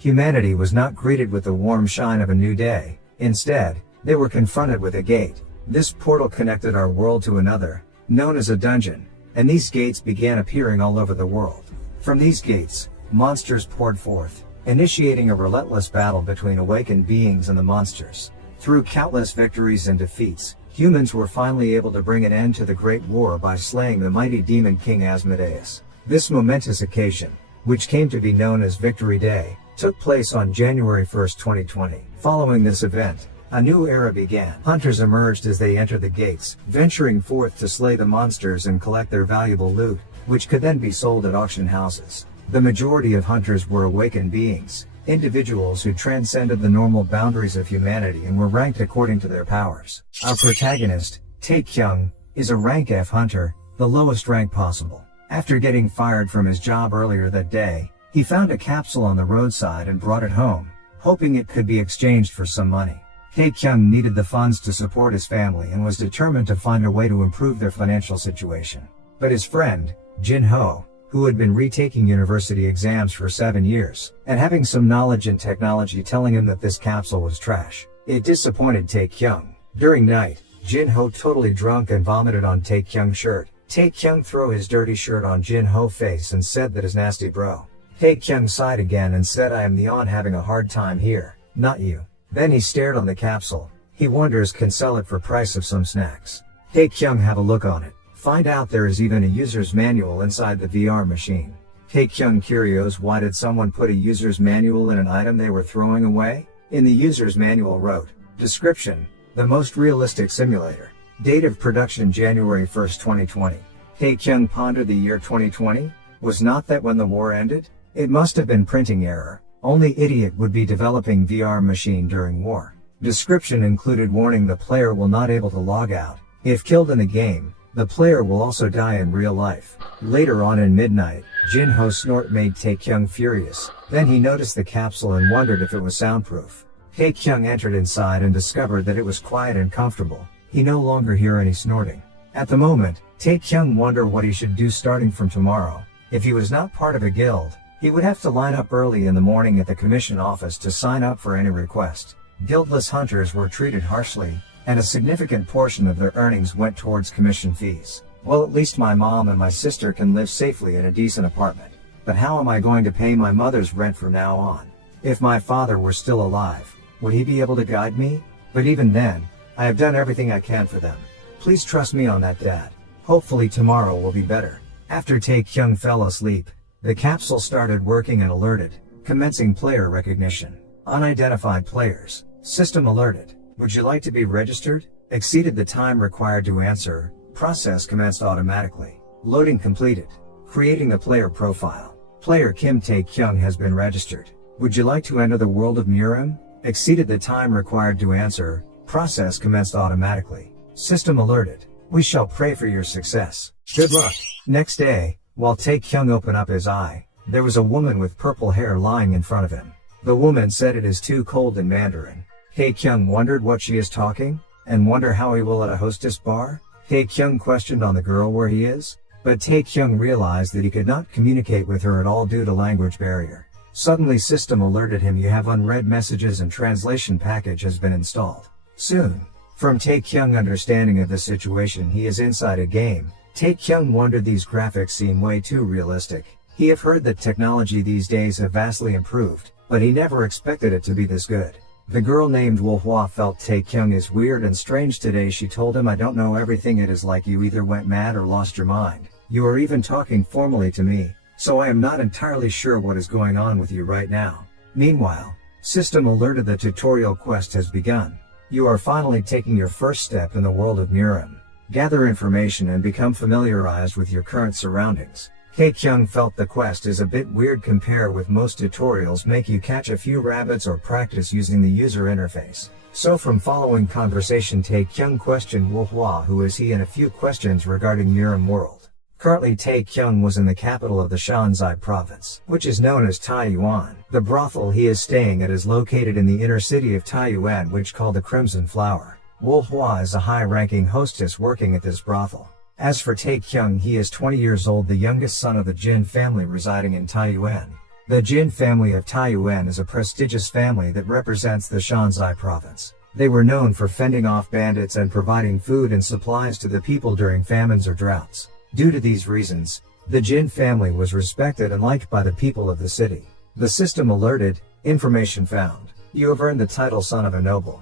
Humanity was not greeted with the warm shine of a new day. Instead, they were confronted with a gate. This portal connected our world to another, known as a dungeon, and these gates began appearing all over the world. From these gates, monsters poured forth, initiating a relentless battle between awakened beings and the monsters. Through countless victories and defeats, humans were finally able to bring an end to the Great War by slaying the mighty demon king Asmodeus. This momentous occasion, which came to be known as Victory Day, took place on January 1, 2020. Following this event, a new era began. Hunters emerged as they entered the gates, venturing forth to slay the monsters and collect their valuable loot, which could then be sold at auction houses. The majority of hunters were awakened beings, individuals who transcended the normal boundaries of humanity and were ranked according to their powers. Our protagonist, Tae-kyung, is a rank F hunter, the lowest rank possible. After getting fired from his job earlier that day, he found a capsule on the roadside and brought it home, hoping it could be exchanged for some money. Tae-kyung needed the funds to support his family and was determined to find a way to improve their financial situation. But his friend, Jin-ho, who had been retaking university exams for 7 years, and having some knowledge in technology telling him that this capsule was trash, it disappointed Tae-kyung. During night, Jin-ho totally drunk and vomited on Tae-kyung's shirt. Tae-kyung threw his dirty shirt on Jin-ho's face and said that is nasty bro. Tae-kyung sighed again and said I am the on having a hard time here, not you. Then he stared on the capsule. He wonders can sell it for price of some snacks. Tae-kyung have a look on it. Find out there is even a user's manual inside the VR machine. Tae-kyung curious why did someone put a user's manual in an item they were throwing away? In the user's manual wrote, description, the most realistic simulator. Date of production January 1, 2020. Tae-kyung pondered the year 2020. Was not that when the war ended? It must have been printing error. Only idiot would be developing VR machine during war. Description included warning the player will not able to log out. If killed in the game, the player will also die in real life. Later on in midnight, Jin-ho's snort made Tae-kyung furious. Then he noticed the capsule and wondered if it was soundproof. Tae-kyung entered inside and discovered that it was quiet and comfortable. He no longer hear any snorting. At the moment, Tae-kyung wondered what he should do starting from tomorrow. If he was not part of a guild, he would have to line up early in the morning at the commission office to sign up for any request. Guildless hunters were treated harshly, and a significant portion of their earnings went towards commission fees. Well, at least my mom and my sister can live safely in a decent apartment. But how am I going to pay my mother's rent from now on? If my father were still alive, would he be able to guide me? But even then, I have done everything I can for them. Please trust me on that, Dad. Hopefully tomorrow will be better. After Tae-kyung fell asleep, the capsule started working and alerted, commencing player recognition. Unidentified players. System alerted. Would you like to be registered? Exceeded the time required to answer. Process commenced automatically. Loading completed. Creating the player profile. Player Kim Tae-kyung has been registered. Would you like to enter the world of Murim? Exceeded the time required to answer. Process commenced automatically. System alerted. We shall pray for your success. Good luck. Next day, while Tae-kyung opened up his eye, there was a woman with purple hair lying in front of him. The woman said it is too cold in Mandarin. Tae-kyung wondered what she is talking, and wonder how he will at a hostess bar. Tae-kyung questioned on the girl where he is, but Tae-kyung realized that he could not communicate with her at all due to language barrier. Suddenly system alerted him you have unread messages and translation package has been installed. Soon. From Tae-kyung understanding of the situation he is inside a game. Tae-kyung wondered these graphics seem way too realistic. He have heard that technology these days have vastly improved, but he never expected it to be this good. The girl named Wolhua felt Tae-kyung is weird and strange today. She told him I don't know everything. It is like you either went mad or lost your mind. You are even talking formally to me, so I am not entirely sure what is going on with you right now. Meanwhile, system alerted the tutorial quest has begun. You are finally taking your first step in the world of Murim. Gather information and become familiarized with your current surroundings. Tae-kyung felt the quest is a bit weird compared with most tutorials make you catch a few rabbits or practice using the user interface. So from following conversation Tae-kyung questioned Wolhua who is he and a few questions regarding Murim world. Currently Tae-kyung was in the capital of the Shanzai province, which is known as Taiyuan. The brothel he is staying at is located in the inner city of Taiyuan which called the Crimson Flower. Wolhua is a high-ranking hostess working at this brothel. As for Tae-kyung he is 20 years old, the youngest son of the Jin family residing in Taiyuan. The Jin family of Taiyuan is a prestigious family that represents the Shanxi province. They were known for fending off bandits and providing food and supplies to the people during famines or droughts. Due to these reasons, the Jin family was respected and liked by the people of the city. The system alerted, information found. You have earned the title Son of a Noble.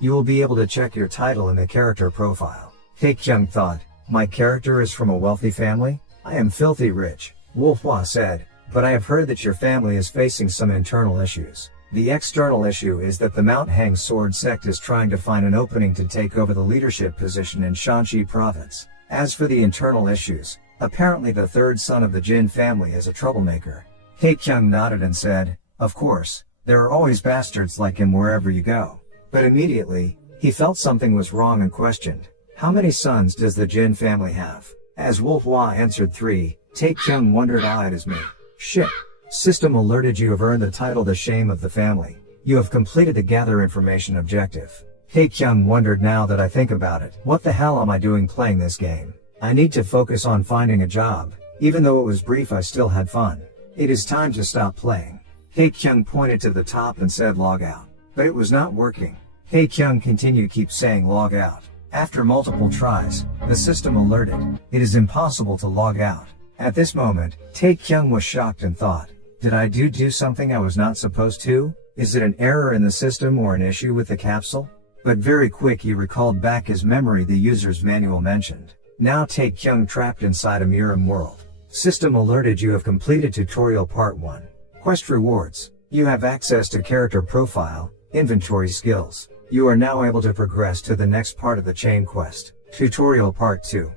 You will be able to check your title in the character profile. Taekyung thought, my character is from a wealthy family? I am filthy rich, Wolfhua said, but I have heard that your family is facing some internal issues. The external issue is that the Mount Hang Sword sect is trying to find an opening to take over the leadership position in Shanxi province. As for the internal issues, apparently the third son of the Jin family is a troublemaker. Taekyung nodded and said, of course, there are always bastards like him wherever you go. But immediately, he felt something was wrong and questioned, how many sons does the Jin family have? As Wolfhua answered 3, Taekyung wondered, it is me. Shit. System alerted, you have earned the title The Shame of the Family. You have completed the gather information objective. Taekyung wondered, now that I think about it, what the hell am I doing playing this game? I need to focus on finding a job. Even though it was brief, I still had fun. It is time to stop playing. Taekyung pointed to the top and said log out. But it was not working. Taekyung continued keep saying log out. After multiple tries, the system alerted, it is impossible to log out. At this moment, Taekyung was shocked and thought, did I do something I was not supposed to? Is it an error in the system or an issue with the capsule? But very quick he recalled back his memory the user's manual mentioned. Now Taekyung trapped inside a Murim world. System alerted, you have completed tutorial part 1. Quest rewards. You have access to character profile, inventory skills. You are now able to progress to the next part of the chain quest. Tutorial part 2.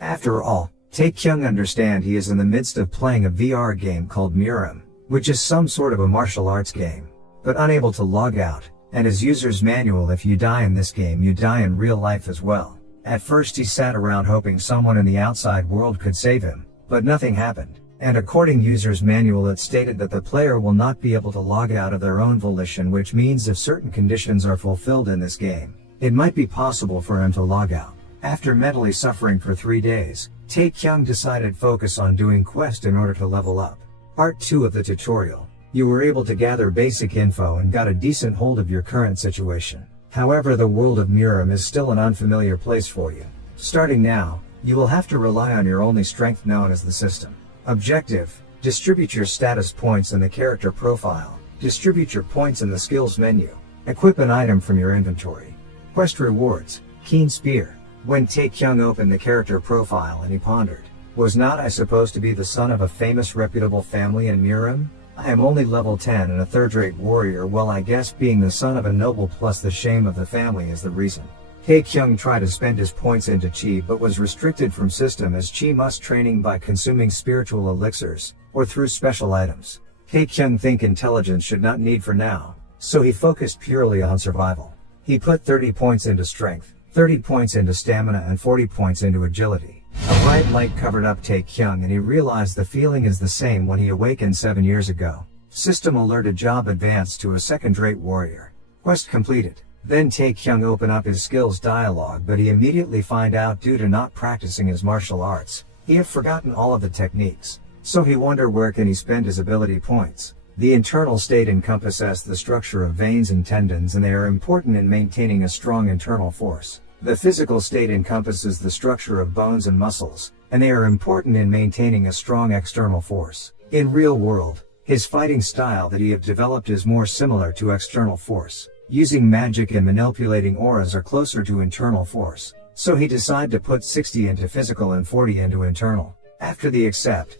After all, Taekyung understand he is in the midst of playing a VR game called Murim, which is some sort of a martial arts game, but unable to log out, and as user's manual, if you die in this game you die in real life as well. At first he sat around hoping someone in the outside world could save him, but nothing happened, and according user's manual it stated that the player will not be able to log out of their own volition, which means if certain conditions are fulfilled in this game, it might be possible for him to log out. After mentally suffering for 3 days, Taekyung decided focus on doing quest in order to level up. Part 2 of the tutorial. You were able to gather basic info and got a decent hold of your current situation. However, the world of Murim is still an unfamiliar place for you. Starting now, you will have to rely on your only strength known as the system. Objective: distribute your status points in the character profile. Distribute your points in the skills menu. Equip an item from your inventory. Quest rewards: Keen Spear. When Taekyung opened the character profile and he pondered, was not I supposed to be the son of a famous reputable family in Murim? I am only level 10 and a third-rate warrior. Well, I guess being the son of a noble plus the shame of the family is the reason. Taekyung tried to spend his points into chi but was restricted from system as chi must training by consuming spiritual elixirs, or through special items. Taekyung think intelligence should not need for now, so he focused purely on survival. He put 30 points into strength, 30 points into stamina and 40 points into agility. A bright light covered up Taekyung and he realized the feeling is the same when he awakened 7 years ago. System alerted, job advanced to a second-rate warrior. Quest completed. Then Taekyung opened up his skills dialogue, but he immediately find out due to not practicing his martial arts, he have forgotten all of the techniques. So he wonder where can he spend his ability points. The internal state encompasses the structure of veins and tendons, and they are important in maintaining a strong internal force. The physical state encompasses the structure of bones and muscles, and they are important in maintaining a strong external force. In real world, his fighting style that he have developed is more similar to external force. Using magic and manipulating auras are closer to internal force, so he decided to put 60 into physical and 40 into internal. After the accept,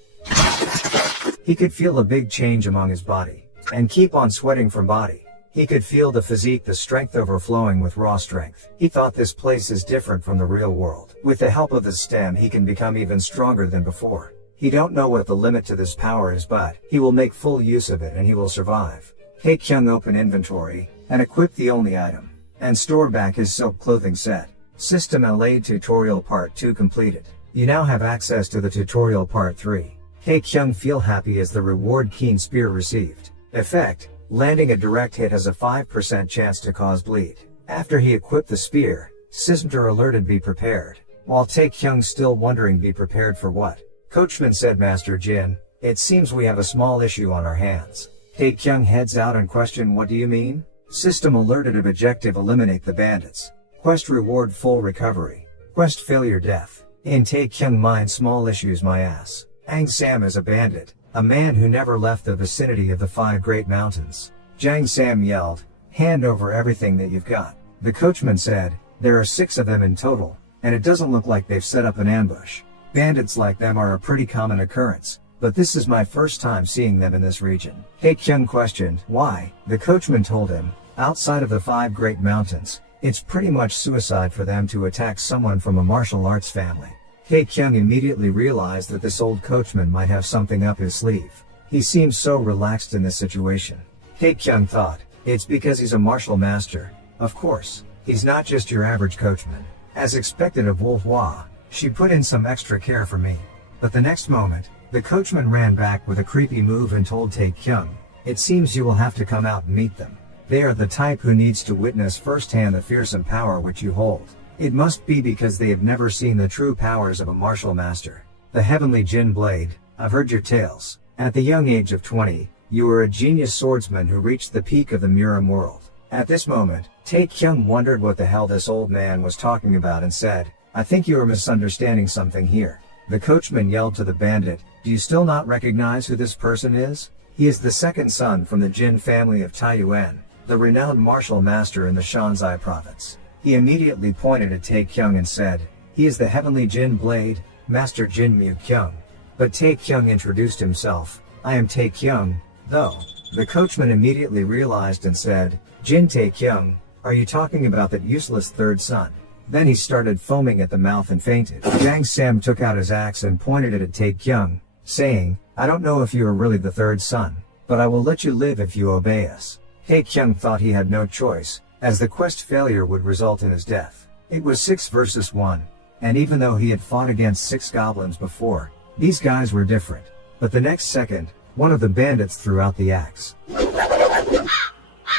he could feel a big change among his body, and keep on sweating from body. He could feel the physique, the strength overflowing with raw strength. He thought this place is different from the real world. With the help of the stem he can become even stronger than before. He don't know what the limit to this power is, but he will make full use of it and he will survive. Taekyung open inventory, and equip the only item, and store back his silk clothing set. System LA tutorial part 2 completed. You now have access to the tutorial part 3. Taekyung feel happy as the reward Keen Spear received. Effect: landing a direct hit has a 5% chance to cause bleed. After he equipped the spear, Sismter alerted be prepared. While Taekyung still wondering be prepared for what, Coachman said Master Jin, It seems we have a small issue on our hands. Taekyung heads out and question, what do you mean? System alerted of objective eliminate the bandits. Quest reward full recovery. Quest failure death. In Taekyung mind small issues my ass. Aang Sam is a bandit, a man who never left the vicinity of the 5 great mountains. Jang Sam yelled, hand over everything that you've got. The coachman said, there are 6 of them in total, and it doesn't look like they've set up an ambush. Bandits like them are a pretty common occurrence, but this is my first time seeing them in this region. Taekyung questioned, why? The coachman told him, outside of the 5 great mountains, it's pretty much suicide for them to attack someone from a martial arts family. Taekyung immediately realized that this old coachman might have something up his sleeve. He seemed so relaxed in this situation. Taekyung thought, it's because he's a martial master. Of course, he's not just your average coachman. As expected of Wolfhua, she put in some extra care for me. But the next moment, the coachman ran back with a creepy move and told Taekyung, it seems you will have to come out and meet them. They are the type who needs to witness firsthand the fearsome power which you hold. It must be because they have never seen the true powers of a martial master. The heavenly Jin Blade, I've heard your tales. At the young age of 20, you were a genius swordsman who reached the peak of the Murim world. At this moment, Taekyung wondered what the hell this old man was talking about and said, I think you are misunderstanding something here. The coachman yelled to the bandit, do you still not recognize who this person is? He is the second son from the Jin family of Taiyuan, the renowned martial master in the Shanzai province. He immediately pointed at Taekyung and said, he is the heavenly Jin Blade, Master Jin Mukyung. But Taekyung introduced himself, I am Taekyung, though. The coachman immediately realized and said, Jin Taekyung, are you talking about that useless third son? Then he started foaming at the mouth and fainted. Jang Sam took out his axe and pointed it at Taekyung, saying, I don't know if you are really the third son, but I will let you live if you obey us. Taekyung thought he had no choice, as the quest failure would result in his death. It was 6 versus 1, and even though he had fought against 6 goblins before, these guys were different. But the next second, one of the bandits threw out the axe.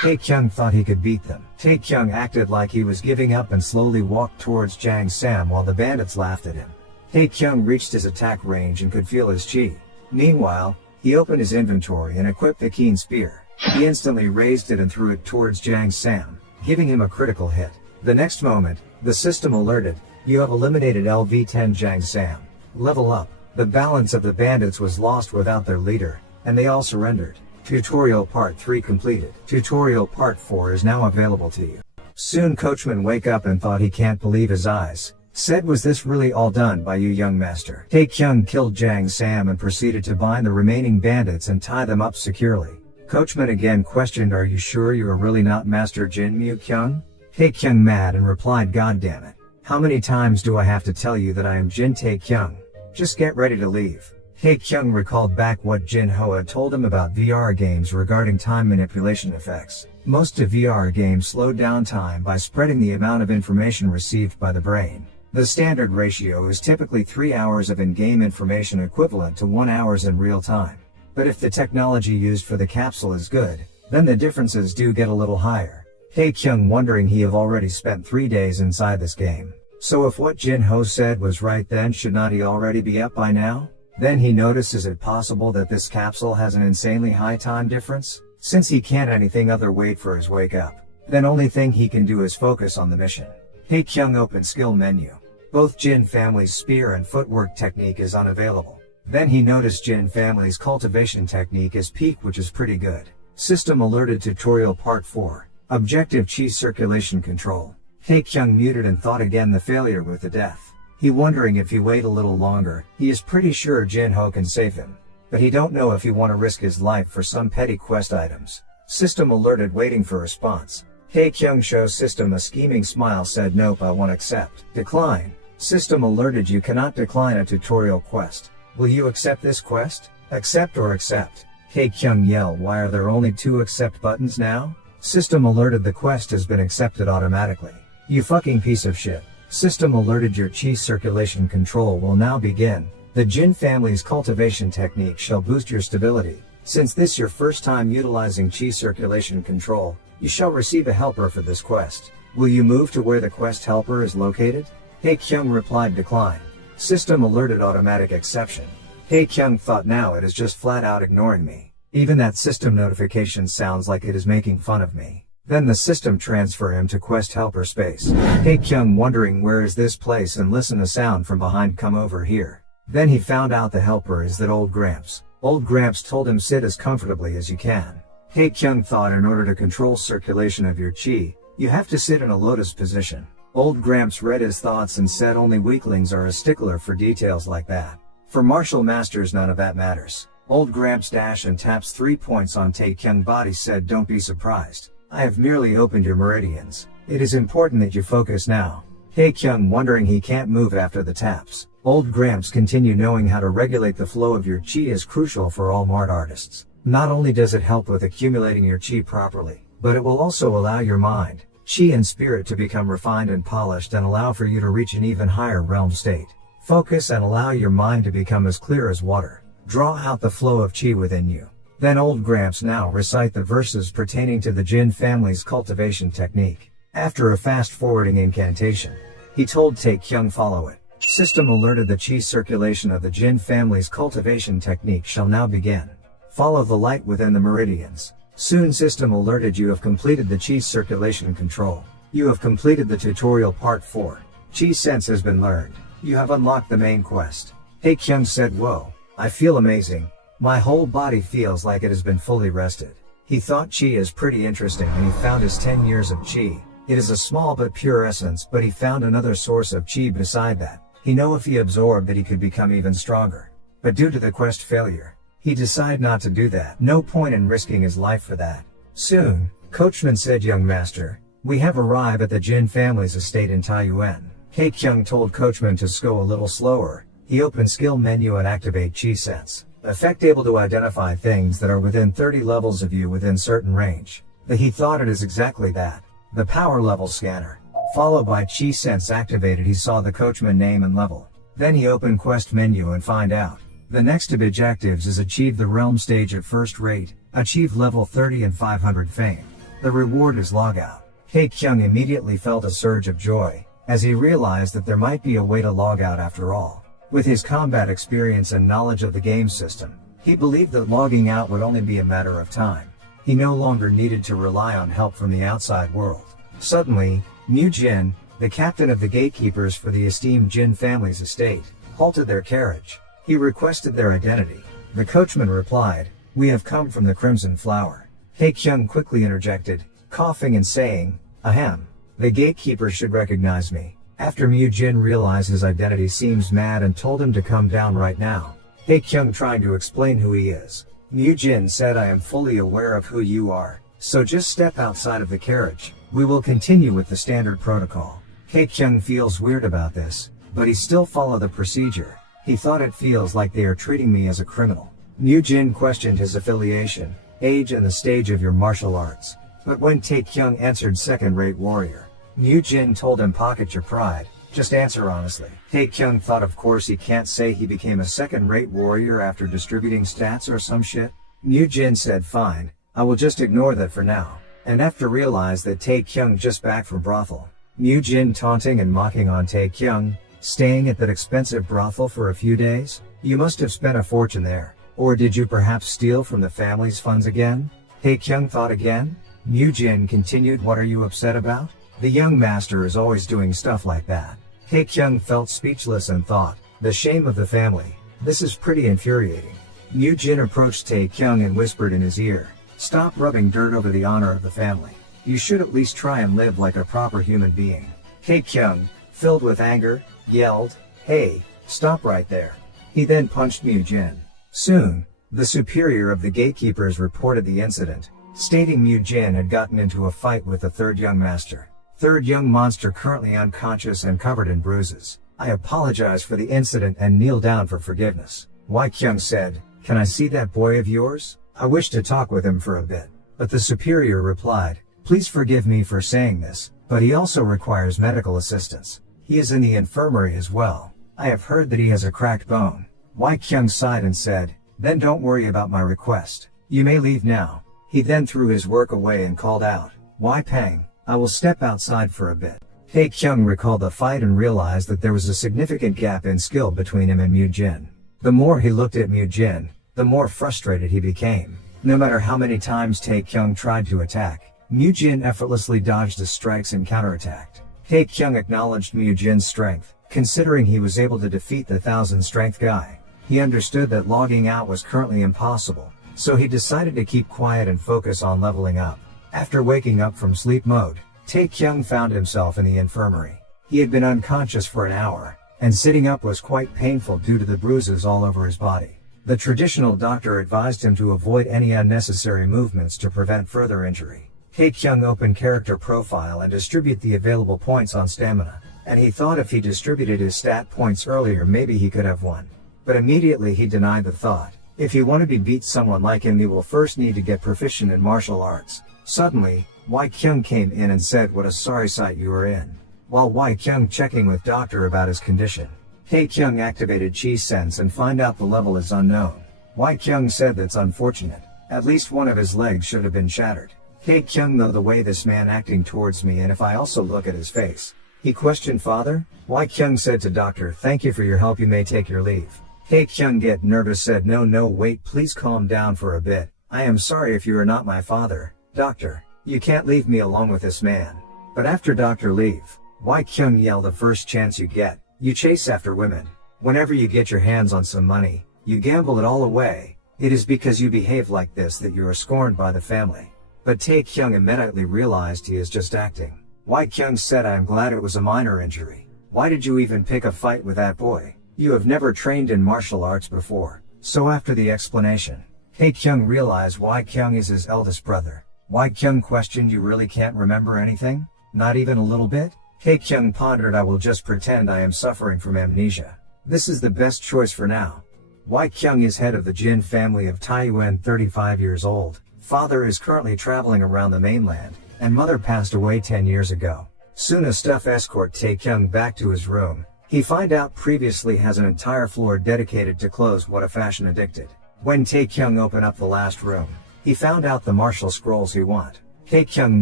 Taekyung thought he could beat them. Taekyung acted like he was giving up and slowly walked towards Jang Sam while the bandits laughed at him. Taekyung reached his attack range and could feel his chi. Meanwhile, he opened his inventory and equipped the keen spear. He instantly raised it and threw it towards Jang Sam, giving him a critical hit. The next moment, the system alerted, you have eliminated LV-10 Jang Sam. Level up. The balance of the bandits was lost without their leader, and they all surrendered. Tutorial Part 3 completed. Tutorial Part 4 is now available to you. Soon Coachman wake up and thought he can't believe his eyes. Said, was this really all done by you, young master? Taekyung killed Jang Sam and proceeded to bind the remaining bandits and tie them up securely. Coachman again questioned, are you sure you are really not Master Jin Mukyung? Taekyung mad and replied, God damn it. How many times do I have to tell you that I am Jin Taekyung? Just get ready to leave. Taekyung recalled back what Jin Ho had told him about VR games regarding time manipulation effects. Most of VR games slow down time by spreading the amount of information received by the brain. The standard ratio is typically 3 hours of in-game information equivalent to 1 hour in real time. But if the technology used for the capsule is good, then the differences do get a little higher. Taekyung wondering he have already spent 3 days inside this game. So if what Jin Ho said was right, then should not he already be up by now? Then he noticed, is it possible that this capsule has an insanely high time difference? Since he can't anything other wait for his wake up, then only thing he can do is focus on the mission. Taekyung opened skill menu. Both Jin family's spear and footwork technique is unavailable. Then he noticed Jin family's cultivation technique is peak, which is pretty good. System alerted tutorial part 4. Objective chi circulation control. Taekyung muted and thought again the failure with the death. He wondering if he wait a little longer, he is pretty sure Jin Ho can save him. But he don't know if he want to risk his life for some petty quest items. System alerted waiting for response. Taekyung shows system a scheming smile, said nope, I won't accept. Decline. System alerted you cannot decline a tutorial quest. Will you accept this quest? Accept or accept? Taekyung yelled, why are there only 2 accept buttons now? System alerted the quest has been accepted automatically. You fucking piece of shit. System alerted your chi circulation control will now begin. The Jin family's cultivation technique shall boost your stability. Since this your first time utilizing chi circulation control, you shall receive a helper for this quest. Will you move to where the quest helper is located? Taekyung replied decline. System alerted automatic exception. Tae-kyung thought now it is just flat out ignoring me. Even that system notification sounds like it is making fun of me. Then the system transfer him to quest helper space. Tae-kyung wondering where is this place and listen a sound from behind come over here. Then he found out the helper is that old Gramps. Old Gramps told him sit as comfortably as you can. Tae-kyung thought in order to control circulation of your chi, you have to sit in a lotus position. Old Gramps read his thoughts and said only weaklings are a stickler for details like that. For martial masters none of that matters. Old Gramps dash and taps 3 points on Tae-kyung body said don't be surprised. I have merely opened your meridians. It is important that you focus now. Tae-kyung wondering he can't move after the taps. Old Gramps continue knowing how to regulate the flow of your chi is crucial for all mart artists. Not only does it help with accumulating your chi properly, but it will also allow your mind, chi and spirit to become refined and polished and allow for you to reach an even higher realm state. Focus and allow your mind to become as clear as water. Draw out the flow of chi within you. Then Old Gramps now recite the verses pertaining to the Jin family's cultivation technique. After a fast-forwarding incantation, he told Tae-kyung follow it. System alerted the chi circulation of the Jin family's cultivation technique shall now begin. Follow the light within the meridians. Soon system alerted you have completed the chi circulation control. You have completed the tutorial part 4. Chi sense has been learned. You have unlocked the main quest. Tae-kyung said whoa, I feel amazing. My whole body feels like it has been fully rested. He thought chi is pretty interesting and he found his 10 years of chi. It is a small but pure essence, but he found another source of chi beside that. He know if he absorbed that he could become even stronger. But due to the quest failure, he decided not to do that. No point in risking his life for that. Soon, Coachman said young master, we have arrived at the Jin family's estate in Taiyuan. Tae-kyung told Coachman to go a little slower. He opened skill menu and activate chi sense. Effect able to identify things that are within 30 levels of you within certain range. But he thought it is exactly that. The power level scanner. Followed by chi sense activated, he saw the Coachman name and level. Then he opened quest menu and find out. The next objectives is achieve the realm stage at first rate, achieve level 30 and 500 fame. The reward is logout. Tae-kyung immediately felt a surge of joy, as he realized that there might be a way to log out after all. With his combat experience and knowledge of the game system, he believed that logging out would only be a matter of time. He no longer needed to rely on help from the outside world. Suddenly, Mu Jin, the captain of the gatekeepers for the esteemed Jin family's estate, halted their carriage. He requested their identity. The coachman replied, we have come from the Crimson Flower. Tae-kyung quickly interjected, coughing and saying, ahem. The gatekeeper should recognize me. After Mu Jin realized his identity seems mad and told him to come down right now. Tae-kyung trying to explain who he is. Mu Jin said I am fully aware of who you are, so just step outside of the carriage. We will continue with the standard protocol. Tae-kyung feels weird about this, but he still follow the procedure. He thought it feels like they are treating me as a criminal. Mu Jin questioned his affiliation, age and the stage of your martial arts. But when Tae-kyung answered second-rate warrior, Mu Jin told him pocket your pride, just answer honestly. Tae-kyung thought of course he can't say he became a second-rate warrior after distributing stats or some shit. Mu Jin said fine, I will just ignore that for now. And after realized that Tae-kyung just back from brothel, Mu Jin taunting and mocking on Tae-kyung, staying at that expensive brothel for a few days? You must have spent a fortune there. Or did you perhaps steal from the family's funds again? Tae-kyung thought again. Mu Jin continued, what are you upset about? The young master is always doing stuff like that. Tae-kyung felt speechless and thought, the shame of the family. This is pretty infuriating. Mu Jin approached Tae-kyung and whispered in his ear, stop rubbing dirt over the honor of the family. You should at least try and live like a proper human being. Tae-kyung, filled with anger, yelled, hey, stop right there. He then punched Mu Jin. Soon, the superior of the gatekeepers reported the incident, stating Mu Jin had gotten into a fight with the third young master. Third young monster currently unconscious and covered in bruises. I apologize for the incident and kneel down for forgiveness. Wai-kyung said, can I see that boy of yours? I wish to talk with him for a bit. But the superior replied, please forgive me for saying this, but he also requires medical assistance. He is in the infirmary as well. I have heard that he has a cracked bone. Wai-kyung sighed and said, then don't worry about my request. You may leave now. He then threw his work away and called out, Wai-pang, I will step outside for a bit. Tae-kyung recalled the fight and realized that there was a significant gap in skill between him and Mu Jin. The more he looked at Mu-jin, the more frustrated he became. No matter how many times Tae-kyung tried to attack, Mu-jin effortlessly dodged his strikes and counterattacked. Tae-kyung acknowledged Mu-jin's strength, considering he was able to defeat the 1,000-strength guy. He understood that logging out was currently impossible, so he decided to keep quiet and focus on leveling up. After waking up from sleep mode, Tae-kyung found himself in the infirmary. He had been unconscious for an hour, and sitting up was quite painful due to the bruises all over his body. The traditional doctor advised him to avoid any unnecessary movements to prevent further injury. Tae-kyung opened character profile and distribute the available points on stamina, and he thought if he distributed his stat points earlier maybe he could have won. But immediately he denied the thought. If he wanted to beat someone like him, he will first need to get proficient in martial arts. Suddenly, Wai-kyung came in and said what a sorry sight you are in. While Wai-kyung checking with doctor about his condition, Tae-kyung activated Chi sense and find out the level is unknown. Wai-kyung said that's unfortunate. At least one of his legs should have been shattered. Tae-kyung, though, the way this man acting towards me, and if I also look at his face. He questioned father. Wai-kyung said to doctor, thank you for your help, you may take your leave. Tae-kyung get nervous said no wait, please calm down for a bit. I am sorry if you are not my father. Doctor, you can't leave me alone with this man. But after doctor leave, Wai-kyung yelled, the first chance you get, you chase after women. Whenever you get your hands on some money, you gamble it all away. It is because you behave like this that you are scorned by the family. But Tae-kyung immediately realized he is just acting. Wai-kyung said, I am glad it was a minor injury. Why did you even pick a fight with that boy? You have never trained in martial arts before. So after the explanation, Tae-kyung realized Wai-kyung is his eldest brother. Wai-kyung questioned, you really can't remember anything? Not even a little bit? Tae-kyung pondered, I will just pretend I am suffering from amnesia. This is the best choice for now. Wai-kyung is head of the Jin family of Taiyuan, 35 years old. Father is currently traveling around the mainland, and mother passed away 10 years ago. Soon a staff escort Tae-kyung back to his room. He find out previously has an entire floor dedicated to clothes. What a fashion addicted. When Tae-kyung opened up the last room, he found out the martial scrolls he want. Tae-kyung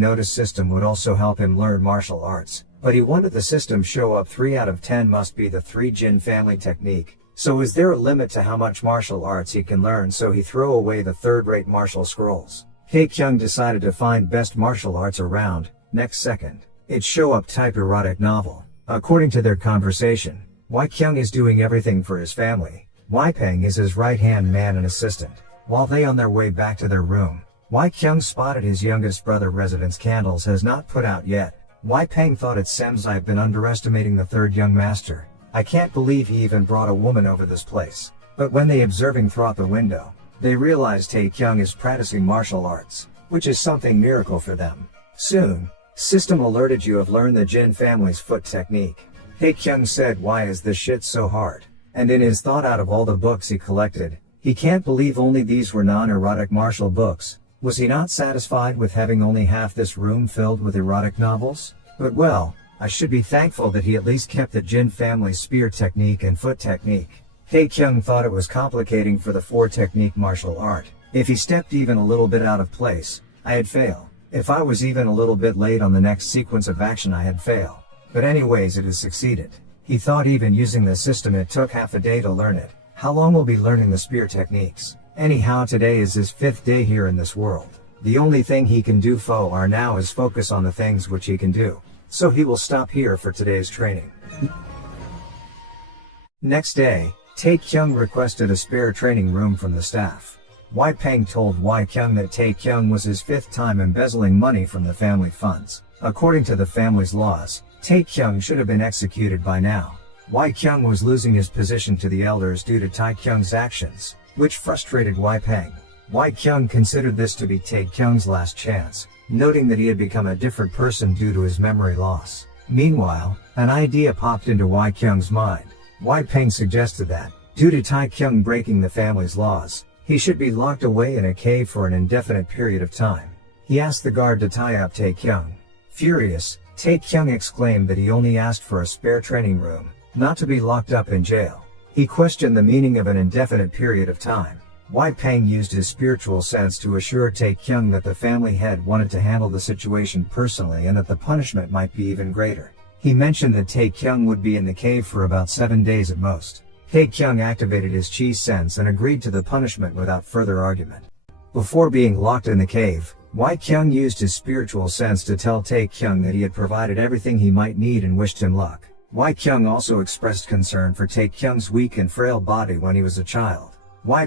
noticed system would also help him learn martial arts, but he wanted the system show up 3 out of 10 must be the 3 Jin family technique. So is there a limit to how much martial arts he can learn, so he throw away the third-rate martial scrolls. Tae-kyung decided to find best martial arts around. Next second, it show up type erotic novel. According to their conversation, Wai-kyung is doing everything for his family. Wai-peng is his right-hand man and assistant. While they on their way back to their room, Wai-kyung spotted his youngest brother residence candles has not put out yet. Wai-peng thought it seems I've been underestimating the third young master. I can't believe he even brought a woman over this place. But when they observing throughout the window, they realized Tae-kyung is practicing martial arts, which is something miracle for them. Soon, system alerted, you have learned the Jin family's foot technique. Tae-kyung said, why is this shit so hard? And in his thought, out of all the books he collected, he can't believe only these were non-erotic martial books. Was he not satisfied with having only half this room filled with erotic novels? But well, I should be thankful that he at least kept the Jin family's spear technique and foot technique. Tae-kyung thought it was complicating for the 4 technique martial art. If he stepped even a little bit out of place, I had failed. If I was even a little bit late on the next sequence of action, I had failed. But anyways, it has succeeded. He thought even using the system it took half a day to learn it. How long will be learning the spear techniques? Anyhow, today is his 5th day here in this world. The only thing he can do for now is focus on the things which he can do. So he will stop here for today's training. Next day, Tae-kyung requested a spare training room from the staff. Wai-peng told Wai-kyung that Tae-kyung was his 5th time embezzling money from the family funds. According to the family's laws, Tae-kyung should have been executed by now. Wai-kyung was losing his position to the elders due to Tae-kyung's actions, which frustrated Wai-peng. Wai-kyung considered this to be Tae-kyung's last chance, noting that he had become a different person due to his memory loss. Meanwhile, an idea popped into Wai-kyung's mind. Wai-peng suggested that, due to Tae-kyung breaking the family's laws, he should be locked away in a cave for an indefinite period of time. He asked the guard to tie up Tae-kyung. Furious, Tae-kyung exclaimed that he only asked for a spare training room, not to be locked up in jail. He questioned the meaning of an indefinite period of time. Wai-peng used his spiritual sense to assure Tae-kyung that the family head wanted to handle the situation personally and that the punishment might be even greater. He mentioned that Tae-kyung would be in the cave for about 7 days at most. Taekyung activated his chi sense and agreed to the punishment without further argument. Before being locked in the cave, Kyung used his spiritual sense to tell Taekyung that he had provided everything he might need and wished him luck. Kyung also expressed concern for Taekyung's weak and frail body when he was a child.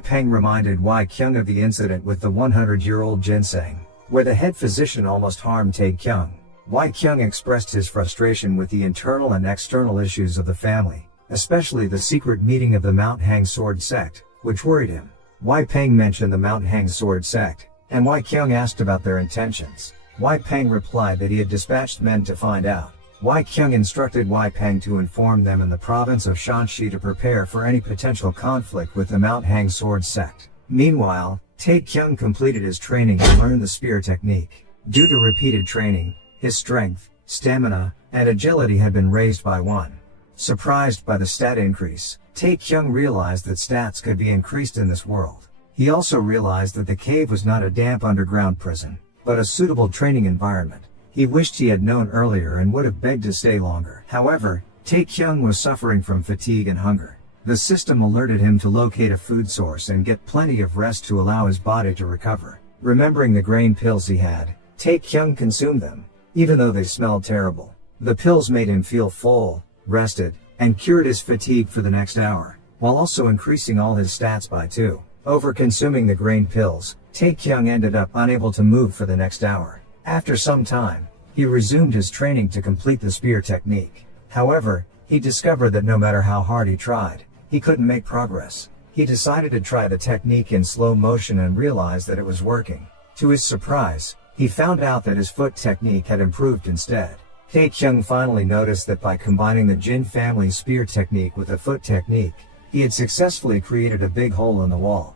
Peng reminded Kyung of the incident with the 100-year-old ginseng, where the head physician almost harmed Taekyung. Kyung expressed his frustration with the internal and external issues of the family, especially the secret meeting of the Mount Hang Sword sect, which worried him. Peng mentioned the Mount Hang Sword sect, and Kyung asked about their intentions. Peng replied that he had dispatched men to find out. Kyung instructed Peng to inform them in the province of Shanxi to prepare for any potential conflict with the Mount Hang Sword sect. Meanwhile, Taekyung completed his training and learned the spear technique. Due to repeated training, his strength, stamina, and agility had been raised by 1. Surprised by the stat increase, Taekyung realized that stats could be increased in this world. He also realized that the cave was not a damp underground prison, but a suitable training environment. He wished he had known earlier and would have begged to stay longer. However, Taekyung was suffering from fatigue and hunger. The system alerted him to locate a food source and get plenty of rest to allow his body to recover. Remembering the grain pills he had, Taekyung consumed them, even though they smelled terrible. The pills made him feel full, rested, and cured his fatigue for the next hour, while also increasing all his stats by 2. Over consuming the grain pills, Taekyung ended up unable to move for the next hour. After some time, he resumed his training to complete the spear technique. However, he discovered that no matter how hard he tried, he couldn't make progress. He decided to try the technique in slow motion and realized that it was working. To his surprise, he found out that his foot technique had improved instead. Taekyung finally noticed that by combining the Jin family spear technique with the foot technique, he had successfully created a big hole in the wall.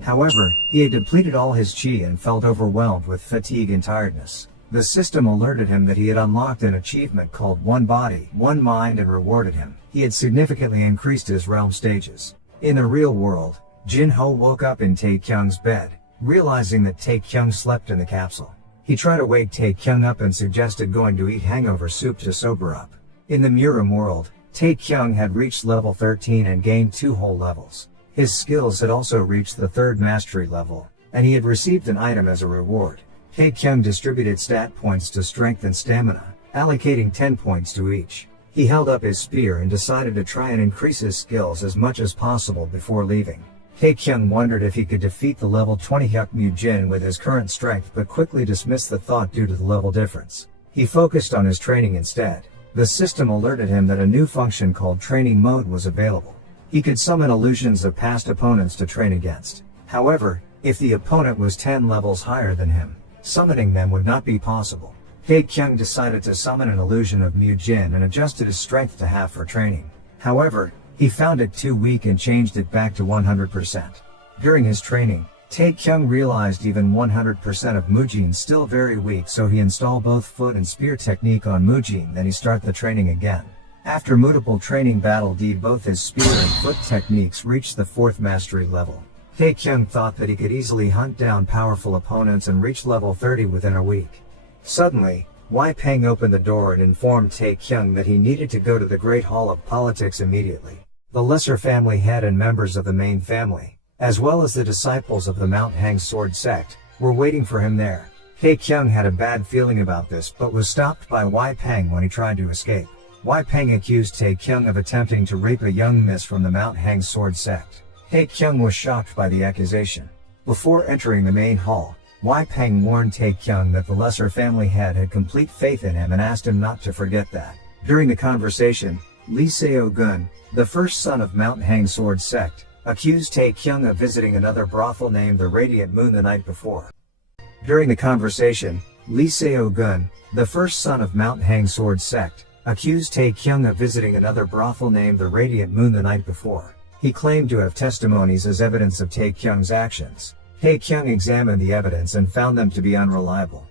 However, he had depleted all his chi and felt overwhelmed with fatigue and tiredness. The system alerted him that he had unlocked an achievement called One Body, One Mind and rewarded him. He had significantly increased his realm stages. In the real world, Jin-ho woke up in Taekyung's bed, realizing that Taekyung slept in the capsule. He tried to wake Taekyung up and suggested going to eat hangover soup to sober up. In the Murim world, Taekyung had reached level 13 and gained 2 whole levels. His skills had also reached the 3rd mastery level, and he had received an item as a reward. Taekyung distributed stat points to strength and stamina, allocating 10 points to each. He held up his spear and decided to try and increase his skills as much as possible before leaving. Taekyung wondered if he could defeat the level 20 Hyuk Jin with his current strength but quickly dismissed the thought due to the level difference. He focused on his training instead. The system alerted him that a new function called Training Mode was available. He could summon illusions of past opponents to train against. However, if the opponent was 10 levels higher than him, summoning them would not be possible. Taekyung decided to summon an illusion of Jin and adjusted his strength to half for training. However, he found it too weak and changed it back to 100%. During his training, Taekyung realized even 100% of Mujin still very weak, so he installed both foot and spear technique on Mujin, then he started the training again. After multiple training battle both his spear and foot techniques reached the 4th mastery level. Taekyung thought that he could easily hunt down powerful opponents and reach level 30 within a week. Suddenly, Peng opened the door and informed Taekyung that he needed to go to the Great Hall of Politics immediately. The lesser family head and members of the main family, as well as the disciples of the Mount Hang Sword sect, were waiting for him there. Taekyung had a bad feeling about this but was stopped by Peng when he tried to escape. Peng accused Taekyung of attempting to rape a young miss from the Mount Hang Sword sect. Taekyung was shocked by the accusation. Before entering the main hall, Peng warned Taekyung that the lesser family head had complete faith in him and asked him not to forget that. During the conversation, Lee Seo-gun, the first son of Mount Hang Sword sect, accused Taekyung of visiting another brothel named the Radiant Moon the night before. During the conversation, Lee Seo-gun, the first son of Mount Hang Sword sect, accused Taekyung of visiting another brothel named the Radiant Moon the night before. He claimed to have testimonies as evidence of Taekyung's actions. Taekyung examined the evidence and found them to be unreliable.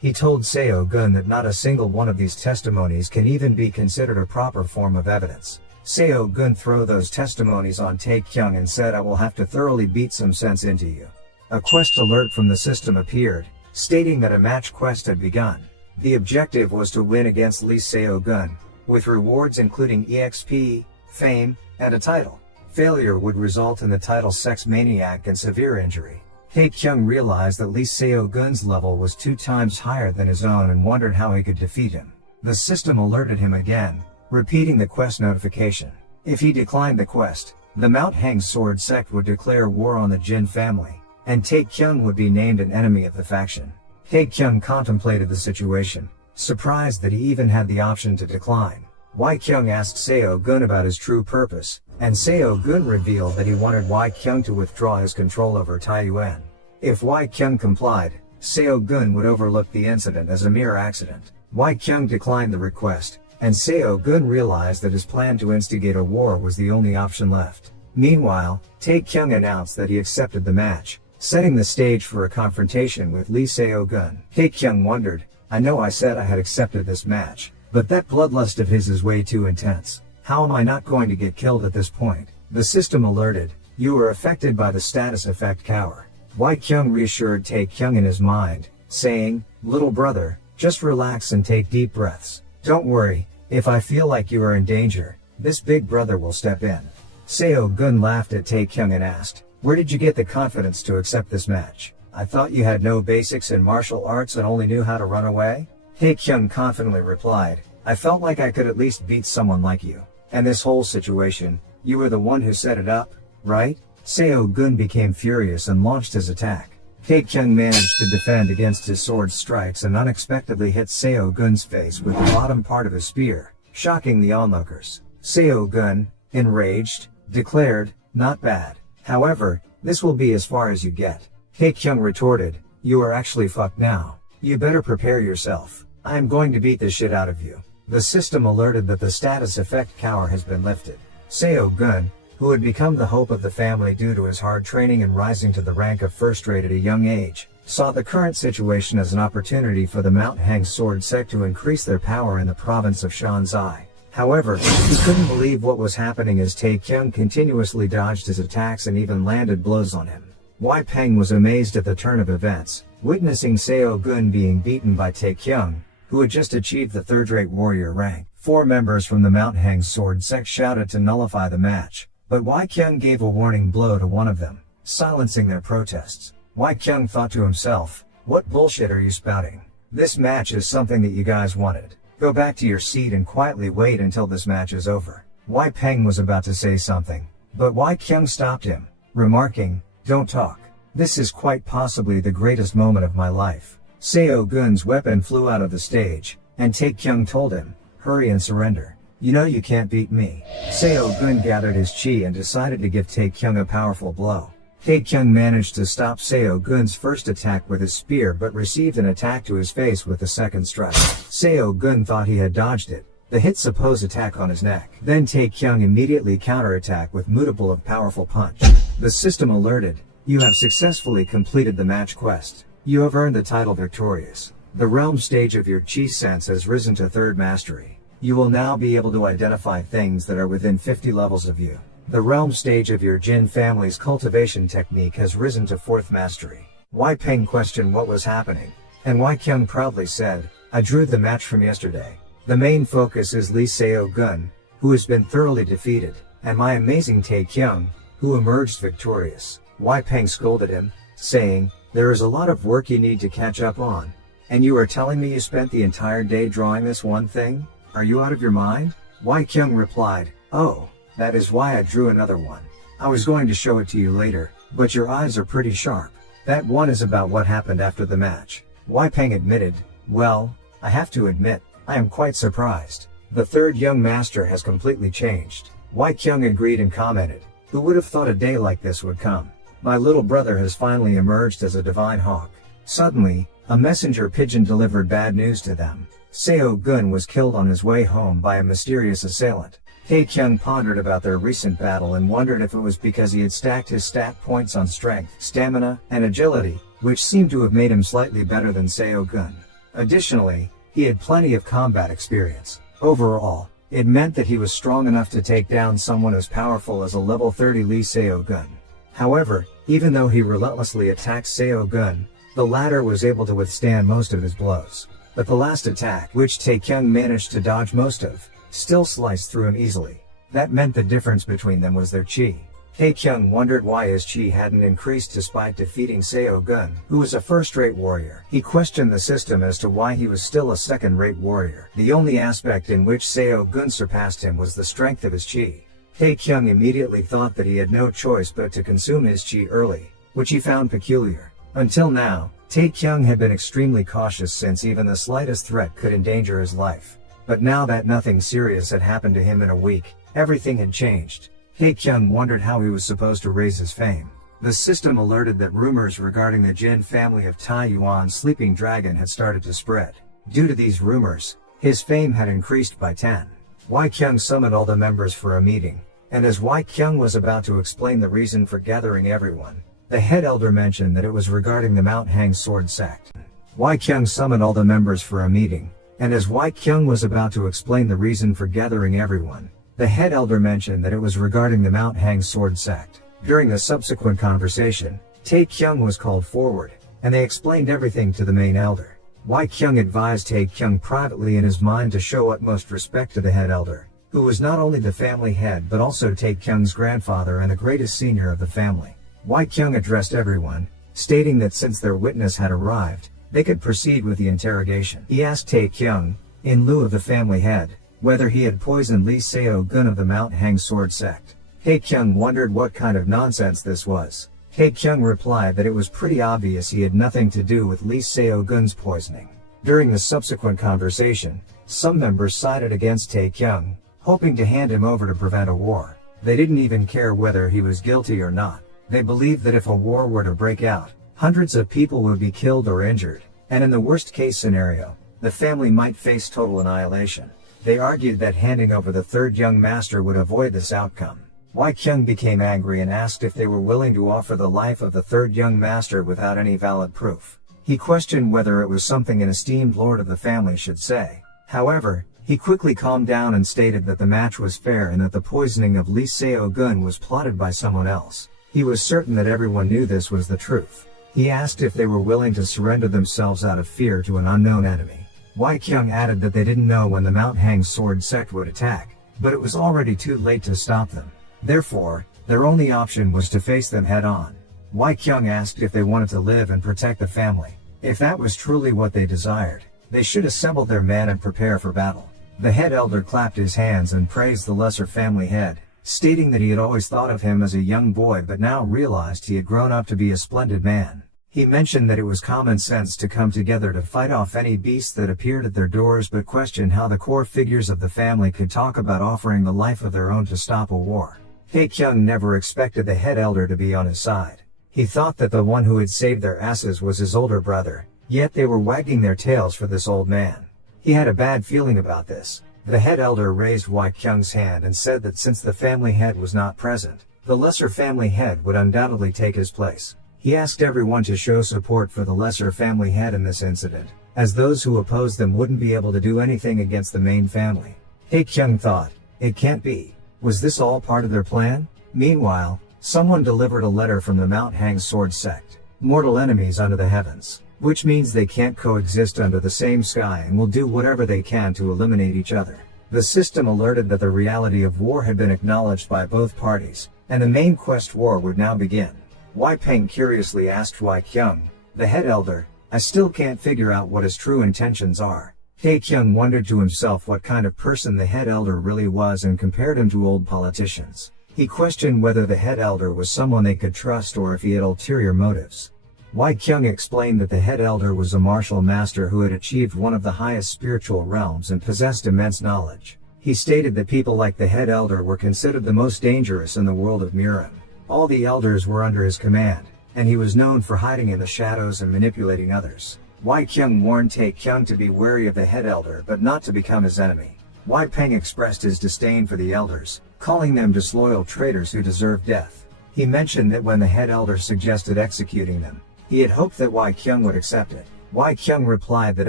He told Seo-gun that not a single one of these testimonies can even be considered a proper form of evidence. Seo-gun threw those testimonies on Taekyung and said, "I will have to thoroughly beat some sense into you." A quest alert from the system appeared, stating that a match quest had begun. The objective was to win against Lee Seo-gun, with rewards including EXP, fame, and a title. Failure would result in the title Sex Maniac and severe injury. Taekyung realized that Lee Seo-gun's level was 2 times higher than his own and wondered how he could defeat him. The system alerted him again, repeating the quest notification. If he declined the quest, the Mount Hang Sword sect would declare war on the Jin family, and Taekyung would be named an enemy of the faction. Taekyung contemplated the situation, surprised that he even had the option to decline. Wai-kyung asked Seo-gun about his true purpose, and Seo-gun revealed that he wanted Wai-kyung to withdraw his control over Taiyuan. If Wai-kyung complied, Seo-gun would overlook the incident as a mere accident. Wai-kyung declined the request, and Seo-gun realized that his plan to instigate a war was the only option left. Meanwhile, Taekyung announced that he accepted the match, setting the stage for a confrontation with Lee Seo-gun. Taekyung wondered, "I know I said I had accepted this match, but that bloodlust of his is way too intense. How am I not going to get killed at this point?" The system alerted, "You were affected by the status effect cower." Wai-kyung reassured Taekyung in his mind, saying, "Little brother, just relax and take deep breaths. Don't worry, if I feel like you are in danger, this big brother will step in." Seo-gun laughed at Taekyung and asked, "Where did you get the confidence to accept this match? I thought you had no basics in martial arts and only knew how to run away?" Taekyung confidently replied, "I felt like I could at least beat someone like you. And this whole situation, you were the one who set it up, right?" Seo-gun became furious and launched his attack. Taekyung managed to defend against his sword strikes and unexpectedly hit Seo-gun's face with the bottom part of his spear, shocking the onlookers. Seo-gun, enraged, declared, "Not bad. However, this will be as far as you get." Taekyung retorted, "You are actually fucked now. You better prepare yourself. I am going to beat the shit out of you." The system alerted that the status effect cower has been lifted. Seo-gun, who had become the hope of the family due to his hard training and rising to the rank of first rate at a young age, saw the current situation as an opportunity for the Mount Hang Sword sect to increase their power in the province of Shanzai. However, he couldn't believe what was happening as Taekyung continuously dodged his attacks and even landed blows on him. Wai Peng was amazed at the turn of events, witnessing Seo-gun being beaten by Taekyung, who had just achieved the third-rate warrior rank. 4 members from the Mount Hang Sword sect shouted to nullify the match, but Wai-kyung gave a warning blow to one of them, silencing their protests. Wai-kyung thought to himself, "What bullshit are you spouting? This match is something that you guys wanted. Go back to your seat and quietly wait until this match is over." Wai Peng was about to say something, but Wai-kyung stopped him, remarking, "Don't talk. This is quite possibly the greatest moment of my life." Seo-gun's weapon flew out of the stage, and Taekyung told him, "Hurry and surrender. You know you can't beat me." Seo-gun gathered his chi and decided to give Taekyung a powerful blow. Taekyung managed to stop Seo-gun's first attack with his spear but received an attack to his face with the second strike. Seo-gun thought he had dodged it, the hit's opposed attack on his neck. Then Taekyung immediately counterattacked with multiple of powerful punch. The system alerted, "You have successfully completed the match quest. You have earned the title victorious. The realm stage of your chi sense has risen to 3rd mastery. You will now be able to identify things that are within 50 levels of you. The realm stage of your Jin family's cultivation technique has risen to 4th mastery." Wai Peng questioned what was happening, and Wai-kyung proudly said, "I drew the match from yesterday. The main focus is Lee Seo-gun, who has been thoroughly defeated, and my amazing Taekyung, who emerged victorious." Wai Peng scolded him, saying, "There is a lot of work you need to catch up on. And you are telling me you spent the entire day drawing this one thing? Are you out of your mind?" Wai-kyung replied, "Oh, that is why I drew another one. I was going to show it to you later, but your eyes are pretty sharp. That one is about what happened after the match." Wai Peng admitted, "Well, I have to admit, I am quite surprised. The 3rd young master has completely changed." Wai-kyung agreed and commented, "Who would have thought a day like this would come? My little brother has finally emerged as a divine hawk." Suddenly, a messenger pigeon delivered bad news to them. Seo-gun was killed on his way home by a mysterious assailant. Taekyung pondered about their recent battle and wondered if it was because he had stacked his stat points on strength, stamina, and agility, which seemed to have made him slightly better than Seo-gun. Additionally, he had plenty of combat experience. Overall, it meant that he was strong enough to take down someone as powerful as a level 30 Lee Seo-gun. However, even though he relentlessly attacked Seo-gun, the latter was able to withstand most of his blows. But the last attack, which Taekyung managed to dodge most of, still sliced through him easily. That meant the difference between them was their chi. Taekyung wondered why his chi hadn't increased despite defeating Seo-gun, who was a first-rate warrior. He questioned the system as to why he was still a second-rate warrior. The only aspect in which Seo-gun surpassed him was the strength of his chi. Taekyung immediately thought that he had no choice but to consume his chi early, which he found peculiar. Until now, Taekyung had been extremely cautious since even the slightest threat could endanger his life. But now that nothing serious had happened to him in a week, everything had changed. Taekyung wondered how he was supposed to raise his fame. The system alerted that rumors regarding the Jin family of Taiyuan's sleeping dragon had started to spread. Due to these rumors, his fame had increased by 10. Wai-kyung summoned all the members for a meeting, and as Wai-kyung was about to explain the reason for gathering everyone, the head elder mentioned that it was regarding the Mount Hang sword sect. Wai-kyung summoned all the members for a meeting, and as Wai-kyung was about to explain the reason for gathering everyone, the head elder mentioned that it was regarding the Mount Hang sword sect. During the subsequent conversation, Taekyung was called forward, and they explained everything to the main elder. Wai-kyung advised Taekyung privately in his mind to show utmost respect to the head elder, who was not only the family head but also Taekyung's grandfather and the greatest senior of the family. Wai-kyung addressed everyone, stating that since their witness had arrived, they could proceed with the interrogation. He asked Taekyung, in lieu of the family head, whether he had poisoned Lee Seo-gun of the Mount Hang sword sect. Taekyung wondered what kind of nonsense this was. Taekyung replied that it was pretty obvious he had nothing to do with Lee Seo-gun's poisoning. During the subsequent conversation, some members sided against Taekyung, hoping to hand him over to prevent a war. They didn't even care whether he was guilty or not. They believed that if a war were to break out, hundreds of people would be killed or injured, and in the worst case scenario, the family might face total annihilation. They argued that handing over the third young master would avoid this outcome. Wai-kyung became angry and asked if they were willing to offer the life of the third young master without any valid proof. He questioned whether it was something an esteemed lord of the family should say. However, he quickly calmed down and stated that the match was fair and that the poisoning of Lee Seo-gun was plotted by someone else. He was certain that everyone knew this was the truth. He asked if they were willing to surrender themselves out of fear to an unknown enemy. Wai-kyung added that they didn't know when the Mount Hang sword sect would attack, but it was already too late to stop them. Therefore, their only option was to face them head-on. Wai-kyung asked if they wanted to live and protect the family. If that was truly what they desired, they should assemble their men and prepare for battle. The head elder clapped his hands and praised the lesser family head, stating that he had always thought of him as a young boy but now realized he had grown up to be a splendid man. He mentioned that it was common sense to come together to fight off any beasts that appeared at their doors but questioned how the core figures of the family could talk about offering the life of their own to stop a war. Taekyung never expected the head elder to be on his side. He thought that the one who had saved their asses was his older brother, yet they were wagging their tails for this old man. He had a bad feeling about this. The head elder raised Wai-kyung's hand and said that since the family head was not present, the lesser family head would undoubtedly take his place. He asked everyone to show support for the lesser family head in this incident, as those who opposed them wouldn't be able to do anything against the main family. Taekyung thought, it can't be. Was this all part of their plan? Meanwhile, someone delivered a letter from the Mount Hang sword sect. Mortal enemies under the heavens, which means they can't coexist under the same sky and will do whatever they can to eliminate each other. The system alerted that the reality of war had been acknowledged by both parties, and the main quest war would now begin. Wai-peng curiously asked Wai-kyung, the head elder, I still can't figure out what his true intentions are. Taekyung wondered to himself what kind of person the head elder really was and compared him to old politicians. He questioned whether the head elder was someone they could trust or if he had ulterior motives. Wai-kyung explained that the head elder was a martial master who had achieved one of the highest spiritual realms and possessed immense knowledge. He stated that people like the head elder were considered the most dangerous in the world of Murim. All the elders were under his command, and he was known for hiding in the shadows and manipulating others. Wai-kyung warned Taekyung to be wary of the head elder but not to become his enemy. Wai-peng expressed his disdain for the elders, calling them disloyal traitors who deserved death. He mentioned that when the head elder suggested executing them, he had hoped that Wai-kyung would accept it. Wai-kyung replied that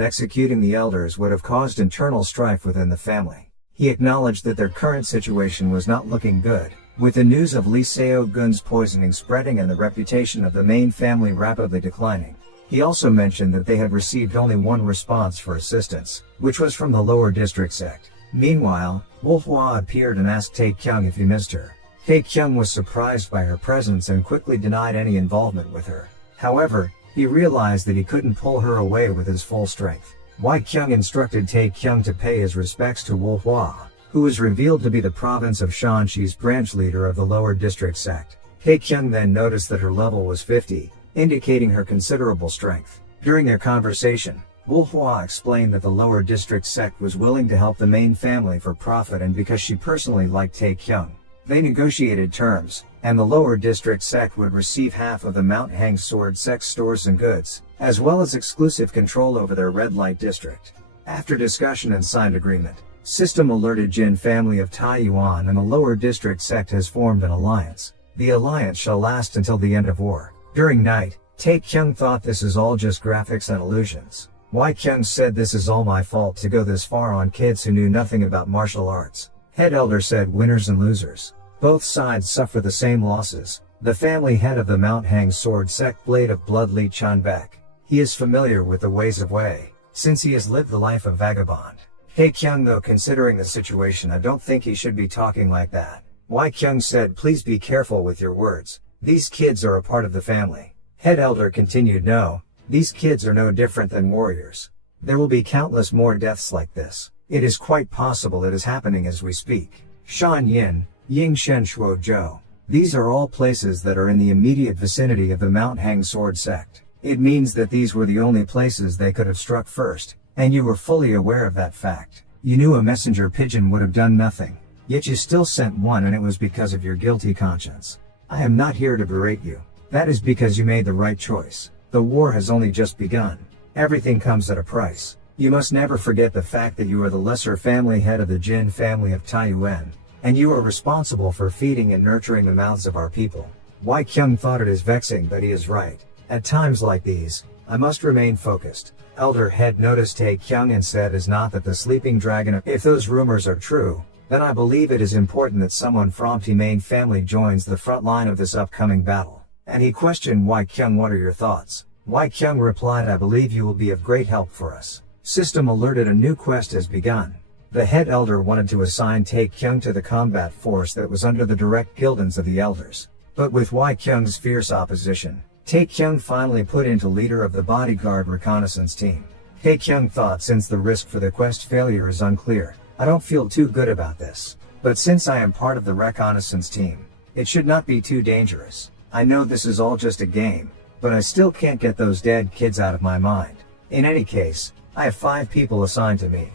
executing the elders would have caused internal strife within the family. He acknowledged that their current situation was not looking good, with the news of Lee Seo-gun's poisoning spreading and the reputation of the main family rapidly declining. He also mentioned that they had received only one response for assistance, which was from the lower district sect. Meanwhile, Wolfhua appeared and asked Taekyung if he missed her. Taekyung was surprised by her presence and quickly denied any involvement with her. However, he realized that he couldn't pull her away with his full strength. Kyung instructed Taekyung to pay his respects to Wolfhua, who was revealed to be the province of Shanxi's branch leader of the lower district sect. Taekyung then noticed that her level was 50, indicating her considerable strength. During their conversation, Wolfhua explained that the lower district sect was willing to help the main family for profit and because she personally liked Taekyung. They negotiated terms, and the lower district sect would receive half of the Mount Hang Sword sect's stores and goods, as well as exclusive control over their red light district. After discussion and signed agreement, System alerted Jin family of Taiyuan and the lower district sect has formed an alliance. The alliance shall last until the end of war. During night, Taekyung thought this is all just graphics and illusions. Kyung said this is all my fault to go this far on kids who knew nothing about martial arts. Head elder said winners and losers. Both sides suffer the same losses. The family head of the Mount Hang Sword sect Blade of Blood Li Chan back. He is familiar with the ways of Wei, since he has lived the life of vagabond. Taekyung though considering the situation I don't think he should be talking like that. Kyung said please be careful with your words. These kids are a part of the family. Head elder continued no, these kids are no different than warriors. There will be countless more deaths like this. It is quite possible it is happening as we speak. Shan Yin, Ying Shen Shuo Zhou. These are all places that are in the immediate vicinity of the Mount Hang Sword sect. It means that these were the only places they could have struck first, and you were fully aware of that fact. You knew a messenger pigeon would have done nothing, yet you still sent one and it was because of your guilty conscience. I am not here to berate you. That is because you made the right choice. The war has only just begun. Everything comes at a price. You must never forget the fact that you are the lesser family head of the Jin family of Taiyuan, and you are responsible for feeding and nurturing the mouths of our people. Kyung thought it is vexing but he is right. At times like these, I must remain focused. Elder head noticed Taekyung and said is not that the sleeping dragon. If those rumors are true, then I believe it is important that someone from the main family joins the front line of this upcoming battle. And he questioned Kyung what are your thoughts? Kyung replied I believe you will be of great help for us. System alerted a new quest has begun. The head elder wanted to assign Taekyung to the combat force that was under the direct guidance of the elders. But with Kyung's fierce opposition, Taekyung finally put into leader of the bodyguard reconnaissance team. Taekyung thought since the risk for the quest failure is unclear, I don't feel too good about this. But since I am part of the reconnaissance team, it should not be too dangerous. I know this is all just a game, but I still can't get those dead kids out of my mind. In any case, I have 5 people assigned to me.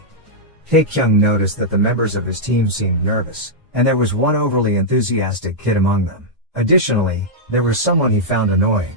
Taekyung noticed that the members of his team seemed nervous, and there was one overly enthusiastic kid among them. Additionally, there was someone he found annoying.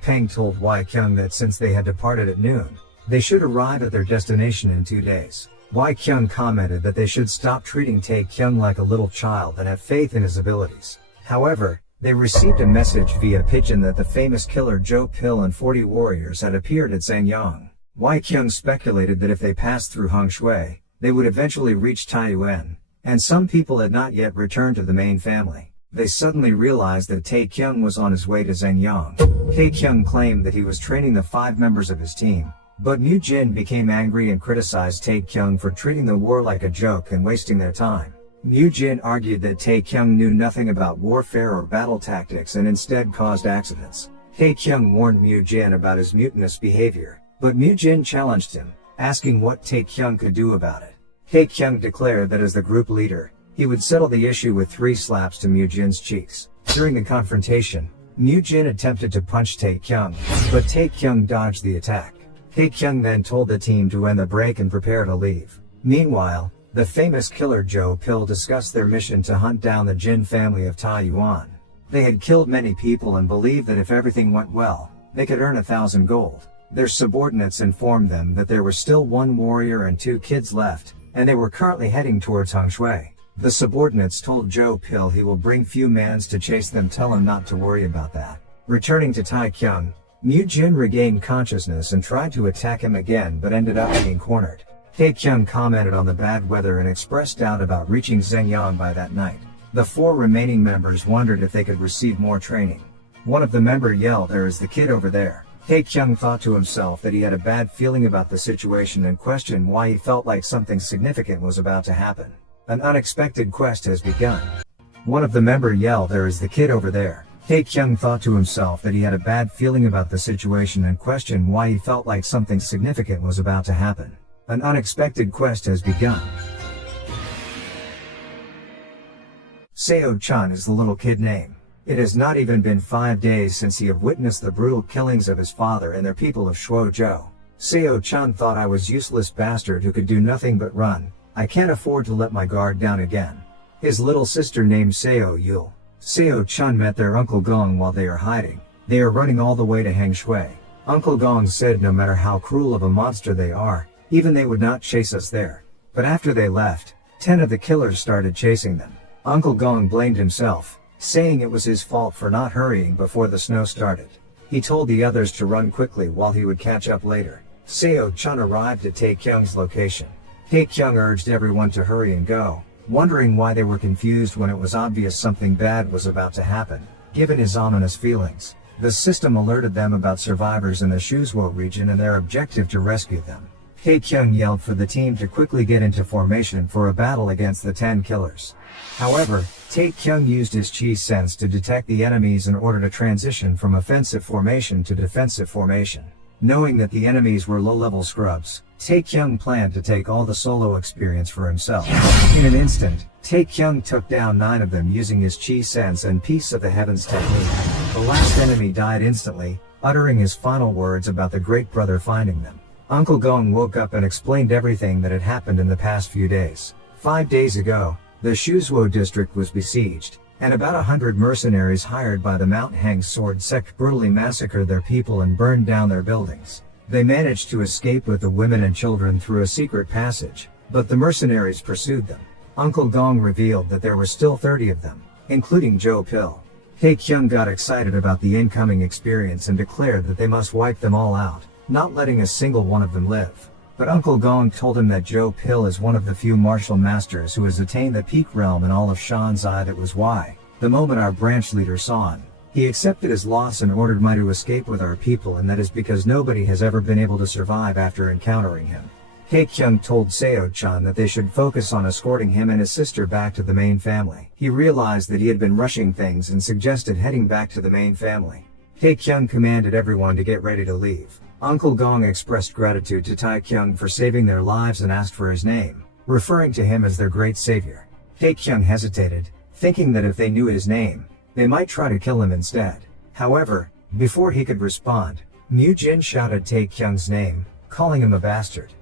Peng told Kyung that since they had departed at noon, they should arrive at their destination in 2 days. Kyung commented that they should stop treating Taekyung like a little child and have faith in his abilities. However, they received a message via pigeon that the famous killer Zhou Pil and 40 warriors had appeared at Zhengyang. Kyung speculated that if they passed through Hongshui, they would eventually reach Taiyuan, and some people had not yet returned to the main family. They suddenly realized that Taekyung was on his way to Zhengyang. Taekyung claimed that he was training the 5 members of his team, but Mu Jin became angry and criticized Taekyung for treating the war like a joke and wasting their time. Mu Jin argued that Taekyung knew nothing about warfare or battle tactics and instead caused accidents. Taekyung warned Mu Jin about his mutinous behavior, but Mu Jin challenged him, asking what Taekyung could do about it. Taekyung declared that as the group leader, he would settle the issue with 3 slaps to Mu Jin's cheeks. During the confrontation, Mu Jin attempted to punch Taekyung, but Taekyung dodged the attack. Taekyung then told the team to end the break and prepare to leave. Meanwhile, the famous killer Zhou Pil discussed their mission to hunt down the Jin family of Taiyuan. They had killed many people and believed that if everything went well, they could earn 1,000 gold. Their subordinates informed them that there was still 1 warrior and 2 kids left, and they were currently heading towards Hongshui. The subordinates told Zhou Pil he will bring few mans to chase them, tell him not to worry about that. Returning to Taekyung, Mu Jin regained consciousness and tried to attack him again but ended up being cornered. Taekyung commented on the bad weather and expressed doubt about reaching Zhengyang by that night. The 4 remaining members wondered if they could receive more training. One of the members yelled, "There is the kid over there." Taekyung thought to himself that he had a bad feeling about the situation and questioned why he felt like something significant was about to happen. An unexpected quest has begun. One of the members yelled, "There is the kid over there." Tae-kyung thought to himself that he had a bad feeling about the situation and questioned why he felt like something significant was about to happen. An unexpected quest has begun. Seo-chan is the little kid name. It has not even been 5 days since he had witnessed the brutal killings of his father and their people of Shuozhou. Seo-chan thought, "I was useless bastard who could do nothing but run. I can't afford to let my guard down again." His little sister named Seo-yul. Seo-chan met their Uncle Gong while they are hiding. They are running all the way to Hangshui. Uncle Gong said no matter how cruel of a monster they are, even they would not chase us there. But after they left, 10 of the killers started chasing them. Uncle Gong blamed himself, saying it was his fault for not hurrying before the snow started. He told the others to run quickly while he would catch up later. Seo-chan arrived at Tae-kyung's location. Tae-kyung urged everyone to hurry and go, wondering why they were confused when it was obvious something bad was about to happen. Given his ominous feelings, the system alerted them about survivors in the Shuozhou region and their objective to rescue them. Tae-kyung yelled for the team to quickly get into formation for a battle against the 10 killers. However, Tae-kyung used his chi sense to detect the enemies in order to transition from offensive formation to defensive formation. Knowing that the enemies were low-level scrubs, Tae-kyung planned to take all the solo experience for himself. In an instant, Tae-kyung took down 9 of them using his chi sense and Peace of the Heavens technique. The last enemy died instantly, uttering his final words about the Great Brother finding them. Uncle Gong woke up and explained everything that had happened in the past few days. 5 days ago, the Shuozhou district was besieged, and about 100 mercenaries hired by the Mount Hang sword sect brutally massacred their people and burned down their buildings. They managed to escape with the women and children through a secret passage, but the mercenaries pursued them. Uncle Gong revealed that there were still 30 of them, including Joe Pill. Tae-kyung got excited about the incoming experience and declared that they must wipe them all out, not letting a single one of them live. But Uncle Gong told him that Joe Pill is one of the few martial masters who has attained the peak realm in all of Shanzai. That was why, the moment our branch leader saw him, he accepted his loss and ordered me to escape with our people, and that is because nobody has ever been able to survive after encountering him. Tae-kyung told Seo-chan that they should focus on escorting him and his sister back to the main family. He realized that he had been rushing things and suggested heading back to the main family. Tae-kyung commanded everyone to get ready to leave. Uncle Gong expressed gratitude to Tae-kyung for saving their lives and asked for his name, referring to him as their great savior. Tae-kyung hesitated, thinking that if they knew his name, they might try to kill him instead. However, before he could respond, Mu-jin shouted Tae-kyung's name, calling him a bastard.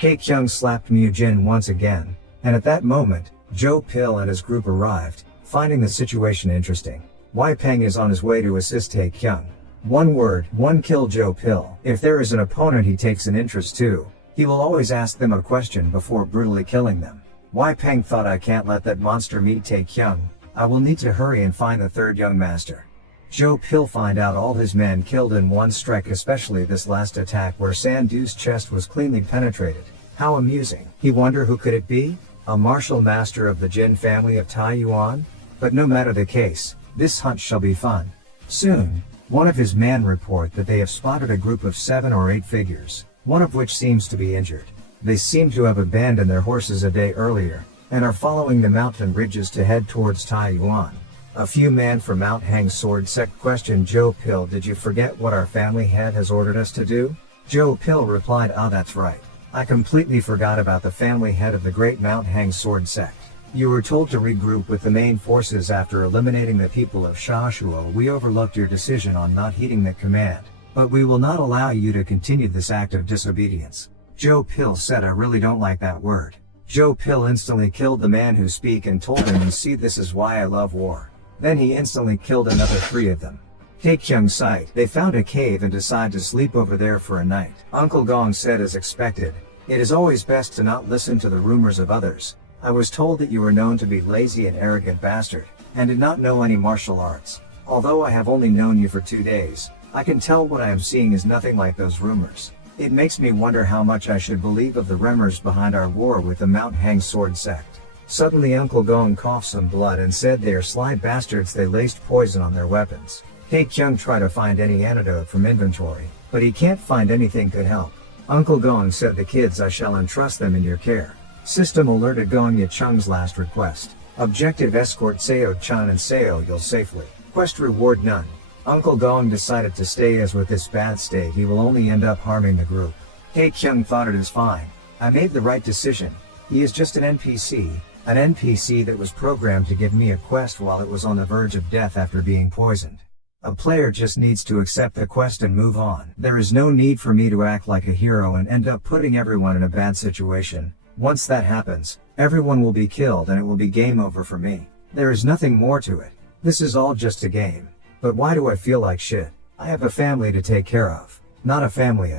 Tae-kyung slapped Mu-jin once again, and at that moment, Joe Pill and his group arrived, finding the situation interesting. Wei Peng is on his way to assist Tae-kyung. One word, one kill Joe Pill. If there is an opponent he takes an interest to, he will always ask them a question before brutally killing them. Wei Peng thought, "I can't let that monster meet Tae-kyung. I will need to hurry and find the third young master." Joe Pill find out all his men killed in one strike, especially this last attack where Sandu's chest was cleanly penetrated. How amusing. He wondered who could it be? A martial master of the Jin family of Taiyuan? But no matter the case, this hunt shall be fun. Soon, one of his men report that they have spotted a group of 7 or 8 figures, one of which seems to be injured. They seem to have abandoned their horses a day earlier, and are following the mountain ridges to head towards Taiyuan. A few men from Mount Hang sword sect questioned Joe Pill, "Did you forget what our family head has ordered us to do?" Joe Pill replied, "Ah, that's right. I completely forgot about the family head of the great Mount Hang sword sect. You were told to regroup with the main forces after eliminating the people of Shashuo. We overlooked your decision on not heeding that command, but we will not allow you to continue this act of disobedience." Joe Pill said, "I really don't like that word." Joe Pill instantly killed the man who spoke and told him, "You see, this is why I love war." Then he instantly killed another 3 of them. Tae-kyung's site. They found a cave and decided to sleep over there for a night. Uncle Gong said, as expected, "It is always best to not listen to the rumors of others. I was told that you were known to be lazy and arrogant bastard, and did not know any martial arts. Although I have only known you for 2 days, I can tell what I am seeing is nothing like those rumors. It makes me wonder how much I should believe of the rumors behind our war with the Mount Hang sword sect." Suddenly Uncle Gong coughed some blood and said, "They are sly bastards, they laced poison on their weapons." Tae-kyung tried to find any antidote from inventory, but he can't find anything could help. Uncle Gong said, "The kids, I shall entrust them in your care. System alerted onii-chan's last request. Objective escort Seo-chan and Seo-yul safely. Quest reward none. Uncle Gong decided to stay as with this bad state he will only end up harming the group. Tae-kyung thought it is fine. I made the right decision. He is just an NPC that was programmed to give me a quest while it was on the verge of death after being poisoned. A player just needs to accept the quest and move on. There is no need for me to act like a hero and end up putting everyone in a bad situation. Once that happens, everyone will be killed and it will be game over for me. There is nothing more to it. This is all just a game. But why do I feel like shit? I have a family to take care of. Not a family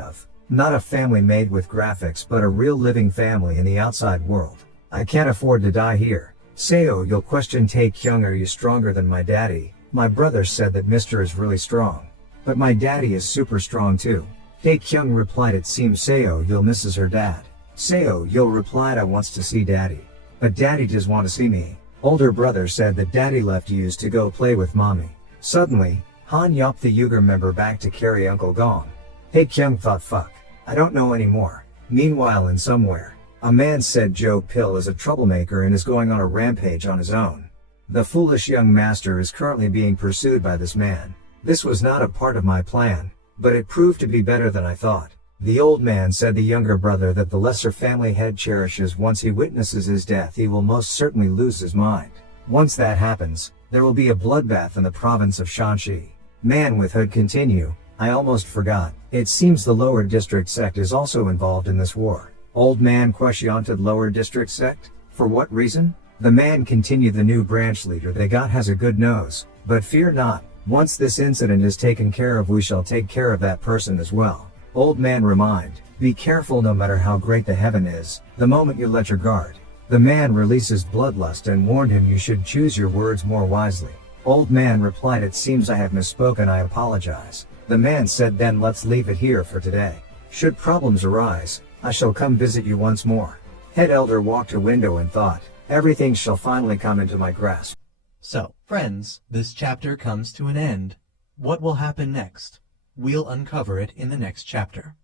made with graphics, but a real living family in the outside world. I can't afford to die here. Seo-yul questioned Tae-kyung, are you stronger than my daddy? My brother said that Mr. is really strong. But my daddy is super strong too. Tae-kyung replied, it seems Seo-yul misses her dad. Seo-yul replied, I wants to see daddy. But daddy does want to see me. Older brother said that daddy left yous to go play with mommy. Suddenly, Han yapped the Uyghur member back to carry Uncle Gong. Tae-kyung thought, fuck, I don't know anymore. Meanwhile, in somewhere, a man said Joe Pill is a troublemaker and is going on a rampage on his own. The foolish young master is currently being pursued by this man. This was not a part of my plan, but it proved to be better than I thought. The old man said the younger brother that the lesser family head cherishes once he witnesses his death he will most certainly lose his mind. Once that happens, there will be a bloodbath in the province of Shanxi. Man with hood continue, I almost forgot. It seems the lower district sect is also involved in this war. Old man questioned lower district sect? For what reason? The man continued, the new branch leader they got has a good nose, but fear not, once this incident is taken care of we shall take care of that person as well. Old man remind, be careful no matter how great the heaven is, the moment you let your guard. The man releases bloodlust and warned him you should choose your words more wisely. Old man replied, it seems I have misspoken, I apologize. The man said, then let's leave it here for today. Should problems arise, I shall come visit you once more. Head elder walked to window and thought, everything shall finally come into my grasp. So, friends, this chapter comes to an end. What will happen next? We'll uncover it in the next chapter.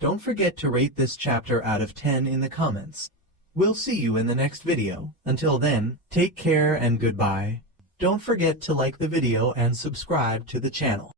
Don't forget to rate this chapter out of 10 in the comments. We'll see you in the next video. Until then, take care and goodbye. Don't forget to like the video and subscribe to the channel.